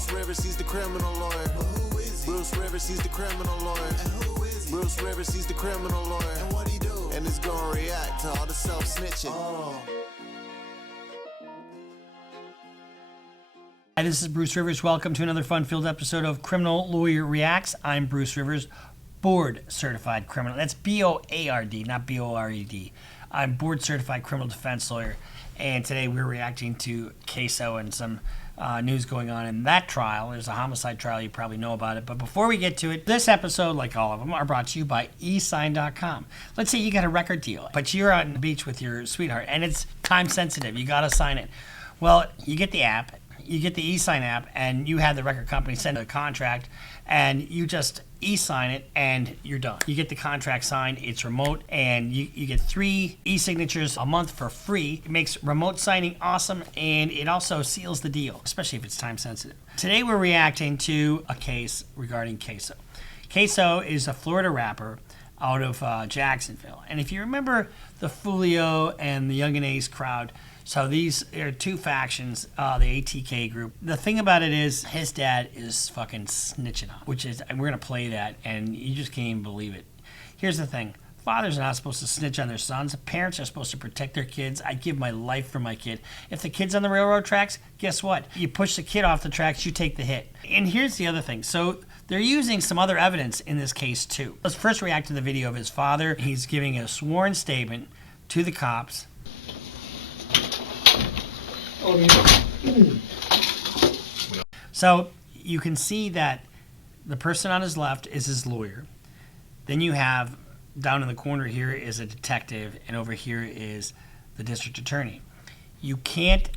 Bruce Rivers, he's the criminal lawyer. But who is he? Bruce Rivers, he's the criminal lawyer. And who is he? Bruce Rivers, he's the criminal lawyer. And what he do? And he's gonna react to all the self-snitching. Hi, this is Bruce Rivers. Welcome to another fun-filled episode of Criminal Lawyer Reacts. I'm Bruce Rivers, board-certified criminal. That's B-O-A-R-D, not B-O-R-E-D. I'm board-certified criminal defense lawyer, and today we're reacting to KSOO and some news going on in that trial. There's a homicide trial. You probably know about it. But before we get to it, this episode, like all of them, are brought to you by eSign.com. Let's say you got a record deal, but you're on the beach with your sweetheart, and it's time-sensitive. You got to sign it. Well, you get the app. You get the e-sign app, and you have the record company send a contract, and you just e-sign it, and you're done. You get the contract signed. It's remote, and you get 3 e-signatures a month for free. It makes remote signing awesome, and it also seals the deal, especially if it's time sensitive. Today we're reacting to a case regarding KSOO. KSOO is a Florida rapper out of Jacksonville, and if you remember the Fulio and the Young and A's crowd, so these are 2 factions, the ATK group. The thing about it is his dad is fucking snitching on, which is, and we're going to play that, and you just can't even believe it. Here's the thing. Fathers are not supposed to snitch on their sons. Parents are supposed to protect their kids. I give my life for my kid. If the kid's on the railroad tracks, guess what? You push the kid off the tracks, you take the hit. And here's the other thing. So they're using some other evidence in this case, too. Let's first react to the video of his father. He's giving a sworn statement to the cops. So you can see that the person on his left is his lawyer. Then you have down in the corner here is a detective, and over here is the district attorney. You can't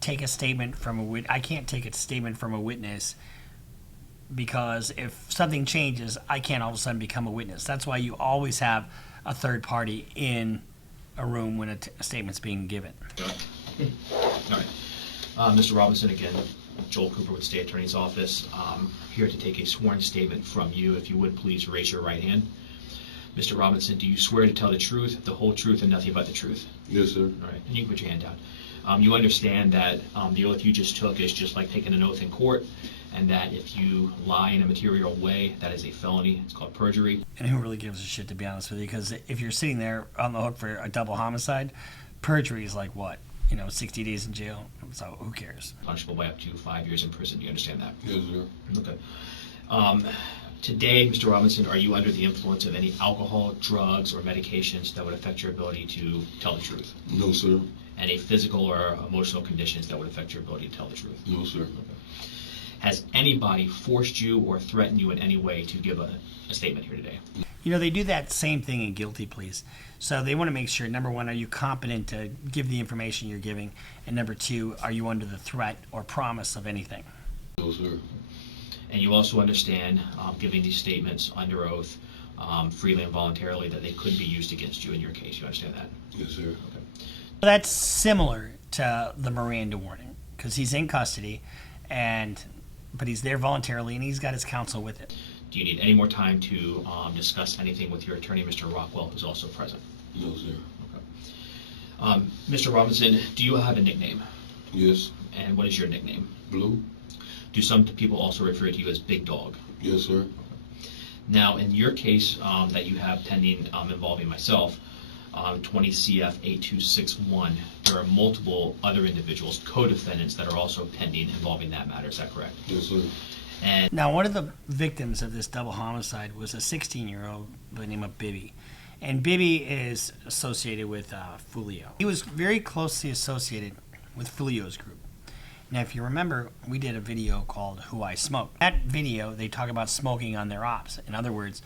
take a statement from a witness. I can't take a statement from a witness because if something changes, I can't all of a sudden become a witness. That's why you always have a third party in a room when a statement's being given. All right. Mr. Robinson, again, Joel Cooper with the State Attorney's Office. Here to take a sworn statement from you. If you would, please raise your right hand. Mr. Robinson, do you swear to tell the truth, the whole truth, and nothing but the truth? Yes, sir. All right. And you can put your hand down. You understand that the oath you just took is just like taking an oath in court, and that if you lie in a material way, that is a felony. It's called perjury. And who really gives a shit, to be honest with you? Because if you're sitting there on the hook for a double homicide, perjury is like what? 60 days in jail. So who cares? Punishable by up to 5 years in prison. Do you understand that? Yes, sir. Okay. Today, Mr. Robinson, are you under the influence of any alcohol, drugs, or medications that would affect your ability to tell the truth? No, sir. Any physical or emotional conditions that would affect your ability to tell the truth? No, sir. Okay. Has anybody forced you or threatened you in any way to give a statement here today? They do that same thing in guilty pleas. So they want to make sure, number one, are you competent to give the information you're giving? And number 2, are you under the threat or promise of anything? No, sir. And you also understand, giving these statements under oath, freely and voluntarily, that they could be used against you in your case. You understand that? Yes, sir. Okay. So that's similar to the Miranda warning, because he's in custody, but he's there voluntarily, and he's got his counsel with it. Do you need any more time to discuss anything with your attorney, Mr. Rockwell, who's also present? No, sir. Okay. Mr. Robinson, do you have a nickname? Yes. And what is your nickname? Blue? Do some people also refer to you as Big Dog? Yes, sir. Okay. Now, in your case that you have pending involving myself, 20 CF 8261, there are multiple other individuals, co-defendants, that are also pending involving that matter. Is that correct? Yes, sir. And now, one of the victims of this double homicide was a 16-year-old by the name of Bibby. And Bibby is associated with Fulio. He was very closely associated with Fulio's group. Now, if you remember, we did a video called Who I Smoke. That video, they talk about smoking on their ops. In other words,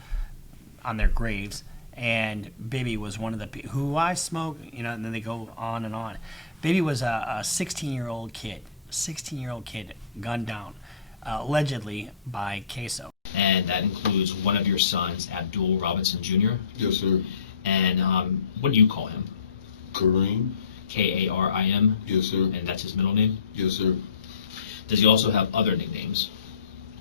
on their graves. And Bibby was one of the who I smoke, and then they go on and on. Bibby was a 16-year-old kid. 16-year-old kid gunned down, allegedly by KSOO. And that includes one of your sons, Abdul Robinson Jr.? Yes, sir. And what do you call him? Kareem? K-A-R-I-M? Yes, sir. And that's his middle name? Yes, sir. Does he also have other nicknames?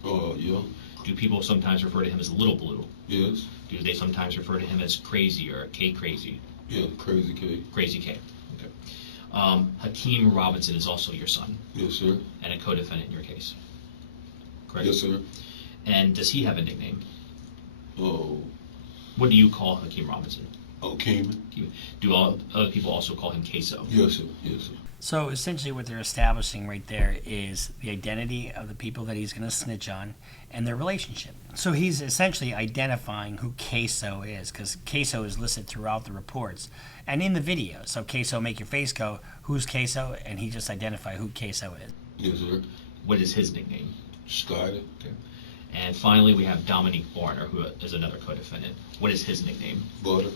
Yeah. Do people sometimes refer to him as Little Blue? Yes. Do they sometimes refer to him as Crazy or K Crazy? Yeah, Crazy K. Crazy K. Okay. Hakeem Robinson is also your son. Yes, sir. And a co-defendant in your case. correct? Yes, sir. And does he have a nickname? Oh, What do you call Hakeem Robinson? Cayman. Do all other people also call him Queso? Yes, sir. Yes, sir. So essentially, what they're establishing right there is the identity of the people that he's going to snitch on and their relationship. So he's essentially identifying who Queso is, because Queso is listed throughout the reports and in the video. So Queso, make your face go, who's Queso? And he just identify who Queso is. Yes, sir. What is his nickname? Scotty. Okay. And finally, we have Dominique Barner, who is another co-defendant. What is his nickname? Butter.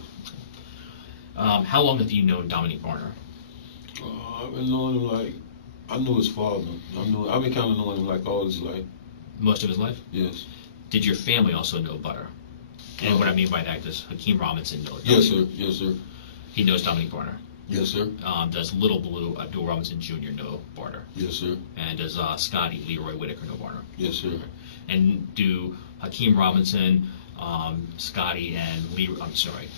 How long have you known Dominique Barner? I've been knowing him like, I knew his father. I've been kind of knowing him like all his life. Most of his life? Yes. Did your family also know Butter? And what I mean by that, does Hakeem Robinson know? Yes, sir. Yes, sir. He knows Dominique Barner. Yes, sir. Does Little Blue Abdul Robinson Jr. know Barner? Yes, sir. And does Scotty Leroy Whitaker know Barner? Yes, sir. And do Hakeem Robinson, Scotty, and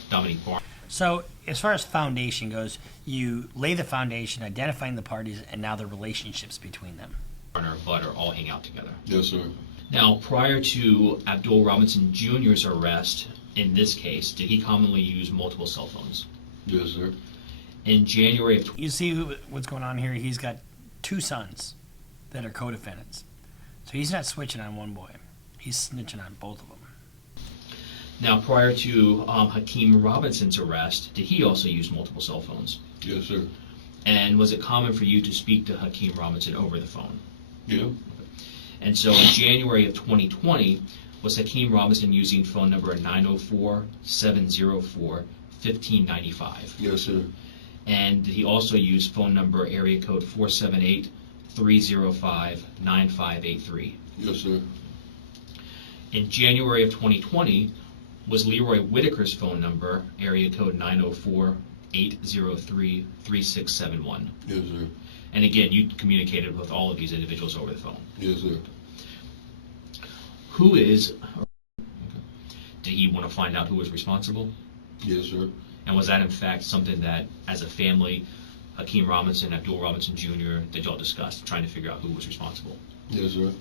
Dominique Barner? So as far as foundation goes, you lay the foundation, identifying the parties, and now the relationships between them. Barner, Butter all hang out together. Yes, sir. Now, prior to Abdul Robinson Jr.'s arrest, in this case, did he commonly use multiple cell phones? Yes, sir. In January of... You see what's going on here? He's got two sons that are co-defendants. So he's not switching on one boy. He's snitching on both of them. Now, prior to Hakeem Robinson's arrest, did he also use multiple cell phones? Yes, sir. And was it common for you to speak to Hakeem Robinson over the phone? Yeah. And so in January of 2020, was Hakeem Robinson using phone number 904-704-1595? Yes, sir. And did he also use phone number area code 478-305-9583? Yes, sir. In January of 2020, was Leroy Whitaker's phone number area code 904-803-3671? Yes, sir. And again, you communicated with all of these individuals over the phone. Yes, sir. Did he want to find out who was responsible? Yes, sir. And was that in fact something that, as a family, Hakeem Robinson, Abdul Robinson Jr., that y'all discussed, trying to figure out who was responsible? Yes, sir.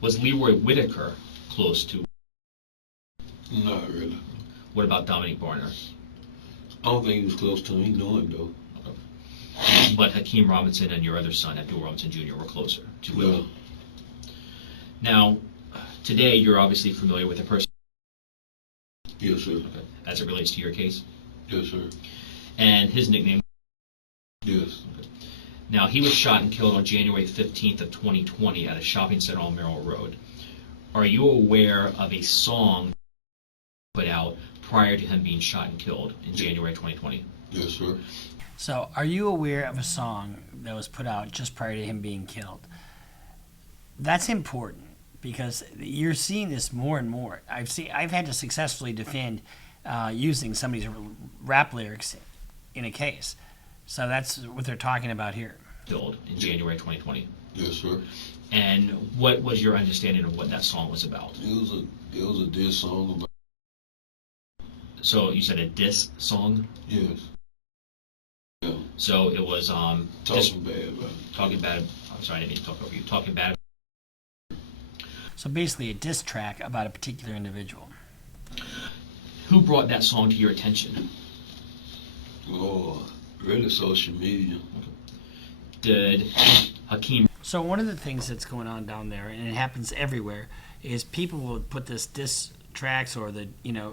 Was Leroy Whitaker close to? Not really. What about Dominique Barner? I don't think he was close to him. He knew him, though. But Hakeem Robinson and your other son, Abdul Robinson Jr., were closer to him. Yeah. Now, today you're obviously familiar with the person. Yes, sir. As it relates to your case. Yes, sir. And his nickname. Yes. Now, he was shot and killed on January 15th of 2020 at a shopping center on Merrill Road. Are you aware of a song put out prior to him being shot and killed in January 2020? Yes, sir. So are you aware of a song that was put out just prior to him being killed? That's important because you're seeing this more and more. I've had to successfully defend using somebody's rap lyrics in a case. So that's what they're talking about here. Killed in January 2020. Yes, sir. And what was your understanding of what that song was about? It was a diss song about. So you said a diss song? Yes. Yeah. So it was Talking bad about it. talking bad. I'm sorry, I didn't mean to talk over you. Talking bad. So basically a diss track about a particular individual. Who brought that song to your attention? Oh, really social media. Did Hakeem? So one of the things that's going on down there, and it happens everywhere, is people will put this diss tracks or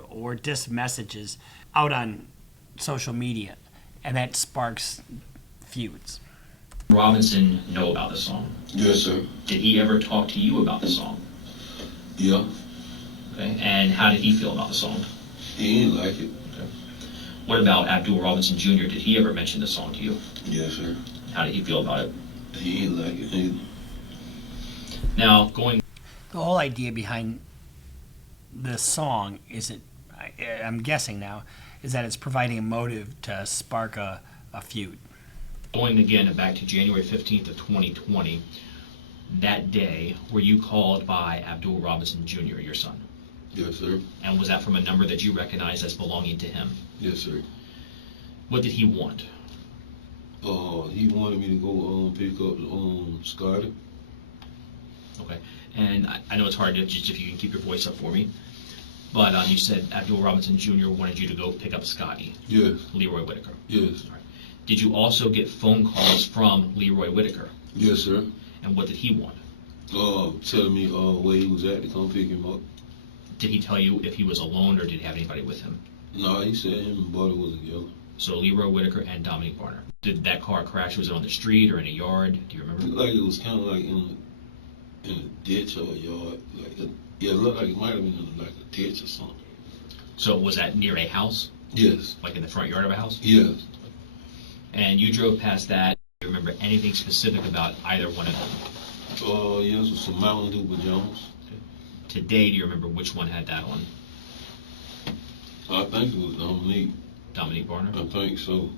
or diss messages out on social media, and that sparks feuds. Robinson know about the song? Yes, sir. Did he ever talk to you about the song? Yeah. Okay. And how did he feel about the song? He didn't like it. Okay. What about Abdul Robinson Jr.? Did he ever mention the song to you? Yes, sir. How did he feel about it? He didn't like it either. Now, going. The whole idea behind the song I'm guessing now, is that it's providing a motive to spark a feud. Going again back to January 15th of 2020, that day, were you called by Abdul Robinson Jr., your son? Yes, sir. And was that from a number that you recognized as belonging to him? Yes, sir. What did he want? He wanted me to go pick up Scotty. Okay. And I know it's hard to just if you can keep your voice up for me. But you said Abdul Robinson Jr. wanted you to go pick up Scotty. Yes. Leroy Whitaker. Yes. All right. Did you also get phone calls from Leroy Whitaker? Yes, sir. And what did he want? Telling me where he was at to come pick him up. Did he tell you if he was alone or did he have anybody with him? No, he said him and Buddy was together. So Leroy Whitaker and Dominique Barner. Did that car crash? Was it on the street or in a yard? Do you remember? It looked like it was kind of like in a ditch or a yard. It looked like it might have been in like a ditch or something. So was that near a house? Yes. Like in the front yard of a house? Yes. And you drove past that. Do you remember anything specific about either one of them? Yes, with some Mountain Dew pajamas. Today, do you remember which one had that on? I think it was Dominique. Dominique Barner? I think so.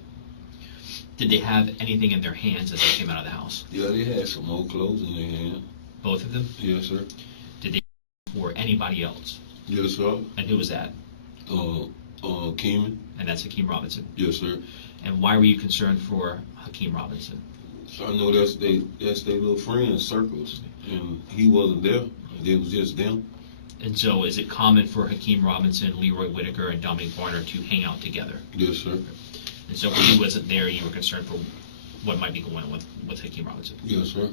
Did they have anything in their hands as they came out of the house? Yeah, they had some old clothes in their hand. Both of them? Yes, sir. Did they for anybody else? Yes, sir. And who was that? Keeman. And that's Hakeem Robinson. Yes, sir. And why were you concerned for Hakeem Robinson? So I know that's their little friends circles, and he wasn't there. It was just them. And so is it common for Hakeem Robinson, Leroy Whitaker, and Dominique Barner to hang out together? Yes, sir. And so when he wasn't there, you were concerned for what might be going on with Hakeem Robinson? Yes, sir.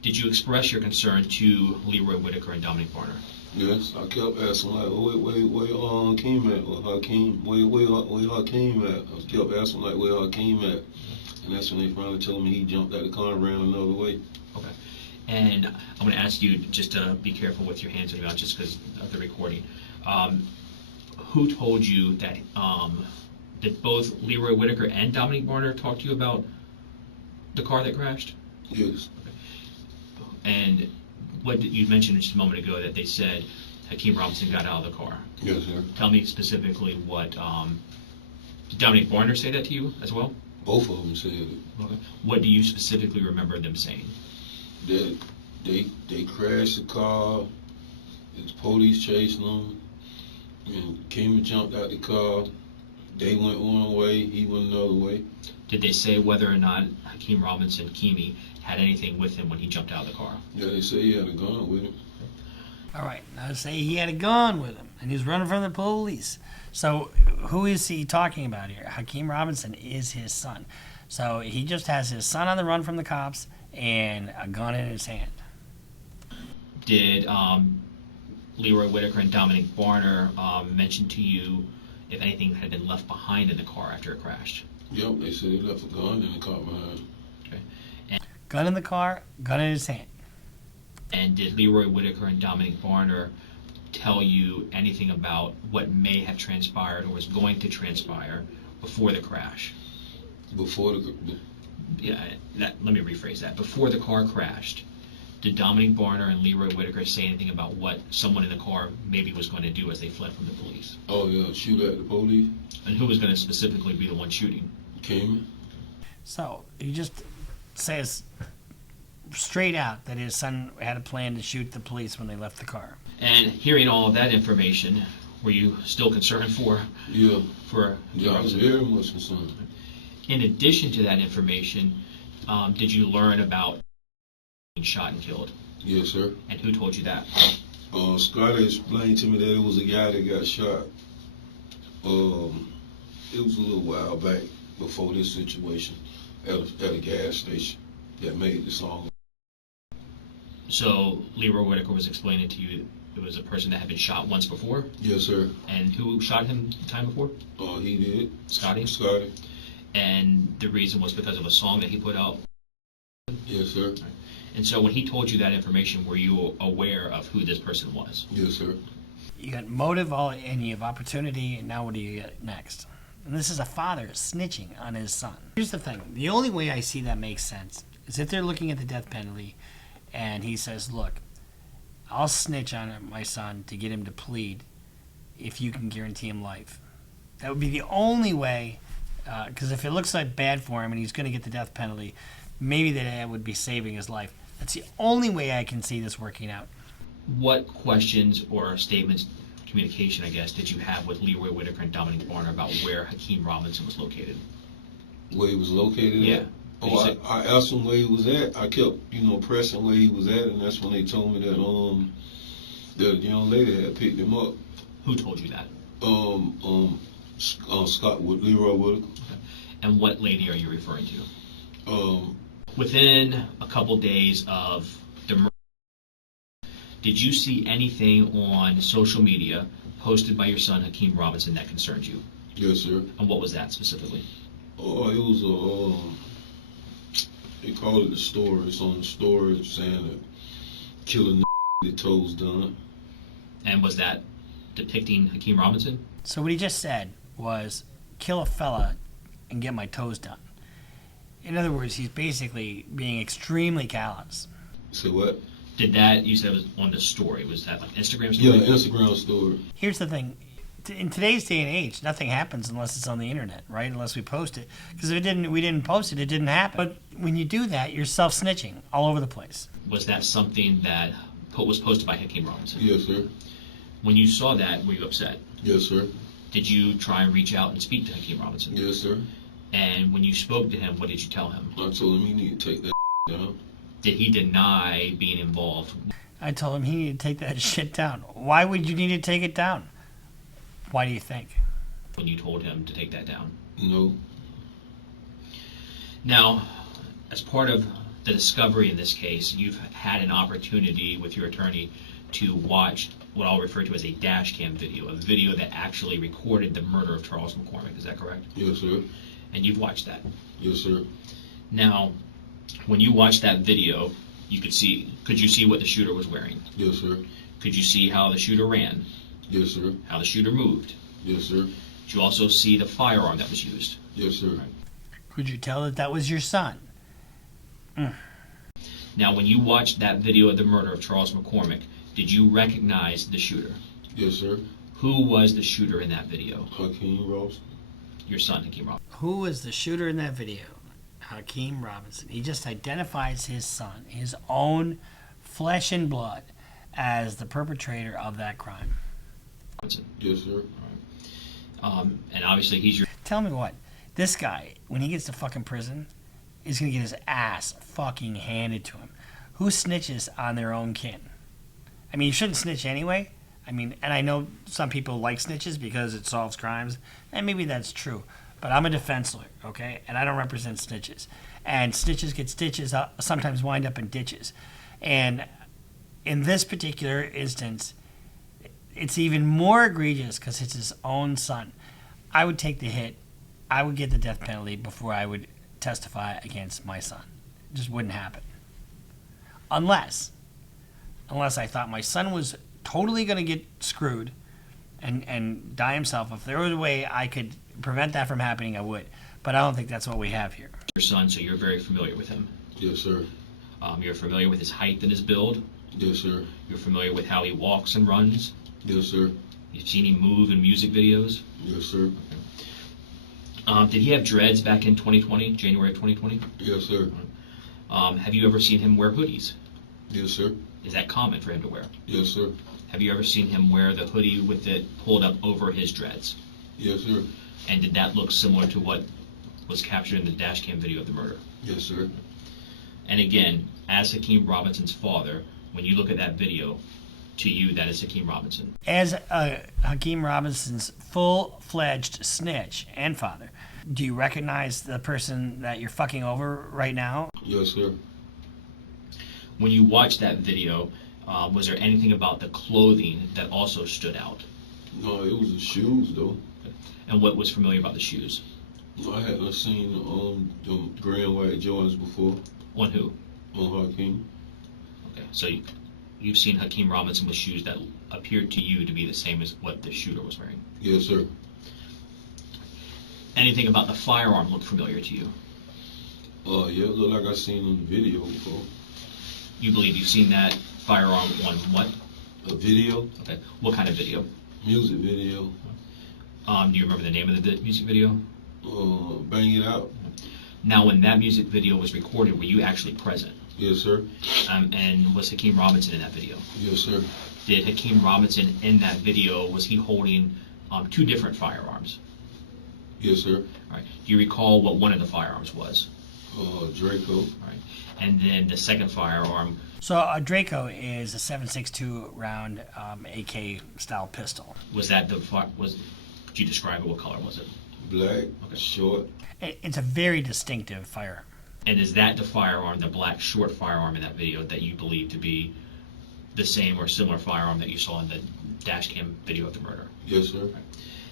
Did you express your concern to Leroy Whitaker and Dominique Barner? Yes, I kept asking like, where Hakeem at? Or Hakeem, where Hakeem at? I kept asking like, where Hakeem at? And that's when they finally told me he jumped out the car and ran another way. Okay. And I'm going to ask you just to be careful with your hands in your mouth just because of the recording. Who told you that, did both Leroy Whitaker and Dominique Barner talk to you about the car that crashed? Yes. And what you mentioned just a moment ago that they said Hakeem Robinson got out of the car. Yes, sir. Tell me specifically what, did Dominique Barner say that to you as well? Both of them said it. Okay. What do you specifically remember them saying? That they crashed the car, the police chasing them, and Keeman jumped out the car. They went one way, he went another way. Did they say whether or not Hakeem Robinson, Keemy, had anything with him when he jumped out of the car? Yeah, they say he had a gun with him. All right, now say he had a gun with him and he was running from the police. So who is he talking about here? Hakeem Robinson is his son. So he just has his son on the run from the cops and a gun in his hand. Did Leroy Whitaker and Dominique Barner mention to you if anything had been left behind in the car after it crashed? Yep, they said they left a gun in the car behind. Okay. Gun in the car, gun in his hand. And did Leroy Whitaker and Dominique Barner tell you anything about what may have transpired or was going to transpire before the crash? Before Yeah, let me rephrase that. Before the car crashed, did Dominique Barner and Leroy Whitaker say anything about what someone in the car maybe was going to do as they fled from the police? Oh yeah, shoot at the police. And who was going to specifically be the one shooting? Keeman. So he just says straight out that his son had a plan to shoot the police when they left the car. And hearing all of that information, were you still concerned for? Yeah. For Yeah, I was very much concerned. In addition to that information, did you learn about being shot and killed? Yes, sir. And who told you that? Scotty explained to me that it was a guy that got shot. It was a little while back before this situation at a gas station that made the song. So Leroy Whitaker was explaining to you it was a person that had been shot once before? Yes, sir. And who shot him the time before? He did. Scotty? Scotty. And the reason was because of a song that he put out? Yes, sir. And so when he told you that information, were you aware of who this person was? Yes, sir. You got motive and you have opportunity, and now what do you get next? And this is a father snitching on his son. Here's the thing. The only way I see that makes sense is if they're looking at the death penalty and he says, look, I'll snitch on my son to get him to plead if you can guarantee him life. That would be the only way, because if it looks like bad for him and he's going to get the death penalty, maybe that would be saving his life. That's the only way I can see this working out. What questions or statements, communication, I guess, did you have with Leroy Whitaker and Dominique Barner about where Hakeem Robinson was located? Where he was located Yeah. at? Oh, I asked him where he was at. I kept, pressing where he was at, and that's when they told me that the young lady had picked him up. Who told you that? Scott Wood, Leroy Wood. Okay. And what lady are you referring to? Um, Within a couple days of the murder, did you see anything on social media posted by your son Hakeem Robinson that concerned you? yes, sir. And what was that specifically? Oh, it was they call it the story. It's on the story saying that killing the toes done. And was that depicting Hakeem Robinson? So what he just said was, kill a fella and get my toes done. In other words, he's basically being extremely callous. Say what? Did that, you said it was on the story, was that like Instagram story? Yeah, Instagram story. Here's the thing. In today's day and age, nothing happens unless it's on the internet, right? Unless we post it. Because if we didn't post it, it didn't happen. But when you do that, you're self-snitching all over the place. Was that something that was posted by Hakeem Robinson? Yes, sir. When you saw that, were you upset? Yes, sir. Did you try and reach out and speak to Hakeem Robinson? Yes, sir. And when you spoke to him, what did you tell him? I told him he need to take that down. Did he deny being involved? I told him he needed to take that shit down. Why would you need to take it down? Why do you think? When you told him to take that down? No. Now, as part of the discovery in this case, you've had an opportunity with your attorney to watch what I'll refer to as a dash cam video, a video that actually recorded the murder of Charles McCormick. Is that correct? Yes, sir. And you've watched that. Yes, sir. Now, when you watched that video, could you see what the shooter was wearing? Yes, sir. Could you see how the shooter ran? Yes, sir. How the shooter moved? Yes, sir. Did you also see the firearm that was used? Yes, sir. Could you tell that was your son? Now, when you watched that video of the murder of Charles McCormick, did you recognize the shooter? Yes, sir. Who was the shooter in that video? Hakeem Robinson. Your son, Hakeem Robinson. Who was the shooter in that video? Hakeem Robinson. He just identifies his son, his own flesh and blood, as the perpetrator of that crime. Yes, sir. And obviously he's your... Tell me what, this guy, when he gets to fucking prison, is going to get his ass fucking handed to him. Who snitches on their own kin? I mean, you shouldn't snitch anyway. I mean, and I know some people like snitches because it solves crimes, and maybe that's true. But I'm a defense lawyer, okay? And I don't represent snitches. And snitches get stitches, sometimes wind up in ditches. And in this particular instance, it's even more egregious because it's his own son. I would take the hit. I would get the death penalty before I would testify against my son. It just wouldn't happen. Unless I thought my son was totally going to get screwed and die himself. If there was a way I could prevent that from happening, I would. But I don't think that's what we have here. Your son, so you're very familiar with him. Yes, sir. You're familiar with his height and his build. Yes, sir. You're familiar with how he walks and runs. Yes, sir. You've seen him move in music videos. Yes, sir. Did he have dreads back in 2020, January of 2020? Yes, sir. Have you ever seen him wear hoodies? Yes, sir. Is that common for him to wear? Yes, sir. Have you ever seen him wear the hoodie with it pulled up over his dreads? Yes, sir. And did that look similar to what was captured in the dash cam video of the murder? Yes, sir. And again, as Hakeem Robinson's father, when you look at that video, to you, that is Hakeem Robinson. As Hakeem Robinson's full-fledged snitch and father, do you recognize the person that you're fucking over right now? Yes, sir. When you watched that video, was there anything about the clothing that also stood out? No, it was the shoes, though. And what was familiar about the shoes? I hadn't seen them gray and white Jordans before. On who? On Hakeem. Okay, so you've seen Hakeem Robinson with shoes that appeared to you to be the same as what the shooter was wearing? Yes, sir. Anything about the firearm look familiar to you? Yeah, it looked like I seen on the video before. You believe you've seen that firearm on what? A video? Okay, what kind of video? Music video. Do you remember the name of the music video? Bang It Out. Now, when that music video was recorded, were you actually present? Yes, sir. And was Hakeem Robinson in that video? Yes, sir. Did Hakeem Robinson in that video, was he holding two different firearms? Yes, sir. All right. Do you recall what one of the firearms was? Draco. Right. And then the second firearm, So a Draco is a 7.62 round AK style pistol. was that could you describe it? What color was it? Black, short. It's a very distinctive firearm. And is that the firearm, the black short firearm in that video, that you believe to be the same or similar firearm that you saw in the dash cam video of the murder? Yes, sir.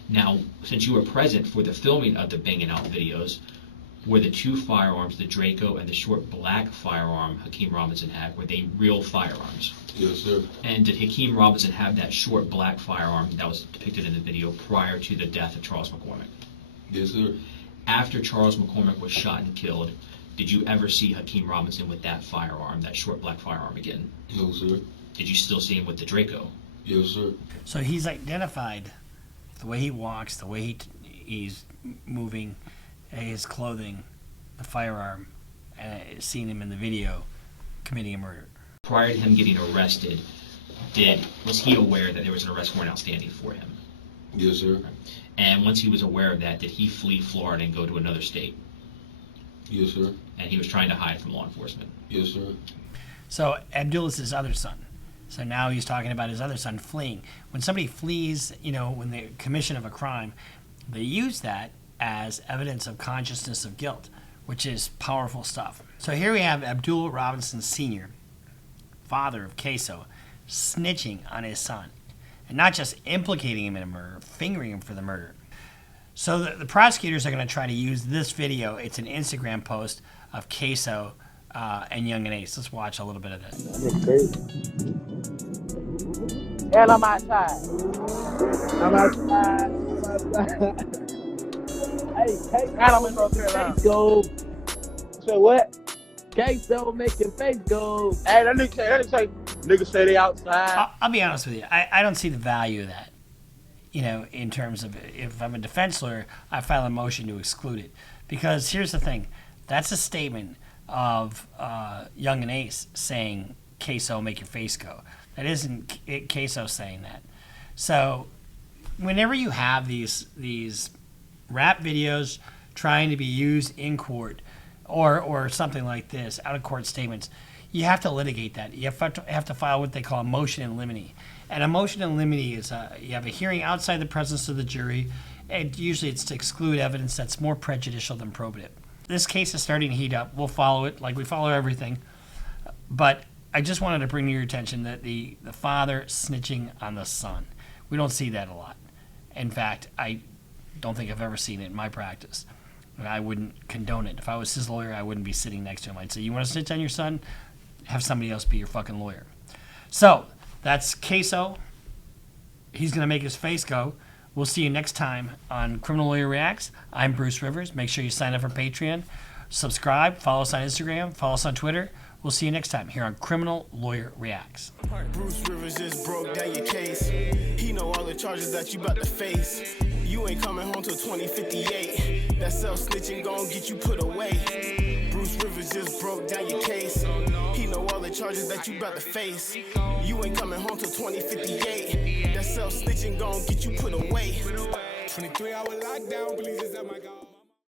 Now, since you were present for the filming of the banging out videos, were the two firearms, the Draco and the short black firearm Hakeem Robinson had, were they real firearms? Yes, sir. And did Hakeem Robinson have that short black firearm that was depicted in the video prior to the death of Charles McCormick? Yes, sir. After Charles McCormick was shot and killed, did you ever see Hakeem Robinson with that firearm, that short black firearm again? No, sir. Did you still see him with the Draco? Yes, sir. So he's identified the way he walks, the way he's moving, his clothing, the firearm, and seeing him in the video committing a murder. Prior to him getting arrested, was he aware that there was an arrest warrant outstanding for him? Yes, sir. And once he was aware of that, did he flee Florida and go to another state? Yes, sir. And he was trying to hide from law enforcement? Yes, sir. So Abdul is his other son. So now he's talking about his other son fleeing. When somebody flees, when the commission of a crime, they use that as evidence of consciousness of guilt, which is powerful stuff. So here we have Abdul Robinson Sr., father of KSOO, snitching on his son. And not just implicating him in a murder, fingering him for the murder. So the prosecutors are going to try to use this video. It's an Instagram post of KSOO and Young and Ace. Let's watch a little bit of this. That's crazy. And I'm outside. I'm outside. Hey, and I'm in North Carolina. Go. Say what? KSOO make your face go. Hey, that nigga say, niggas say they outside. I'll be honest with you. I don't see the value of that. In terms of if I'm a defense lawyer, I file a motion to exclude it. Because here's the thing. That's a statement of Young and Ace saying, KSOO, make your face go. That isn't KSOO saying that. So whenever you have these rap videos trying to be used in court or something like this, out-of-court statements, you have to litigate that. You have to file what they call a motion in limine. And a motion in limine is you have a hearing outside the presence of the jury, and usually it's to exclude evidence that's more prejudicial than probative. This case is starting to heat up. We'll follow it like we follow everything. But I just wanted to bring to your attention that the father snitching on the son. We don't see that a lot. In fact, I don't think I've ever seen it in my practice. I wouldn't condone it. If I was his lawyer, I wouldn't be sitting next to him. I'd say, you want to snitch on your son? Have somebody else be your fucking lawyer. So, that's KSOO. He's going to make his face go. We'll see you next time on Criminal Lawyer Reacts. I'm Bruce Rivers. Make sure you sign up for Patreon. Subscribe. Follow us on Instagram. Follow us on Twitter. We'll see you next time here on Criminal Lawyer Reacts. Bruce Rivers just broke down your case. He know all the charges that you about to face. You ain't coming home till 2058. That self-snitching gon' get you put away. Bruce Rivers just broke down your case. He know all the charges that you about to face. You ain't coming home till 2058. That self-snitching gon' get you put away. 23-hour lockdown, please, is that my God?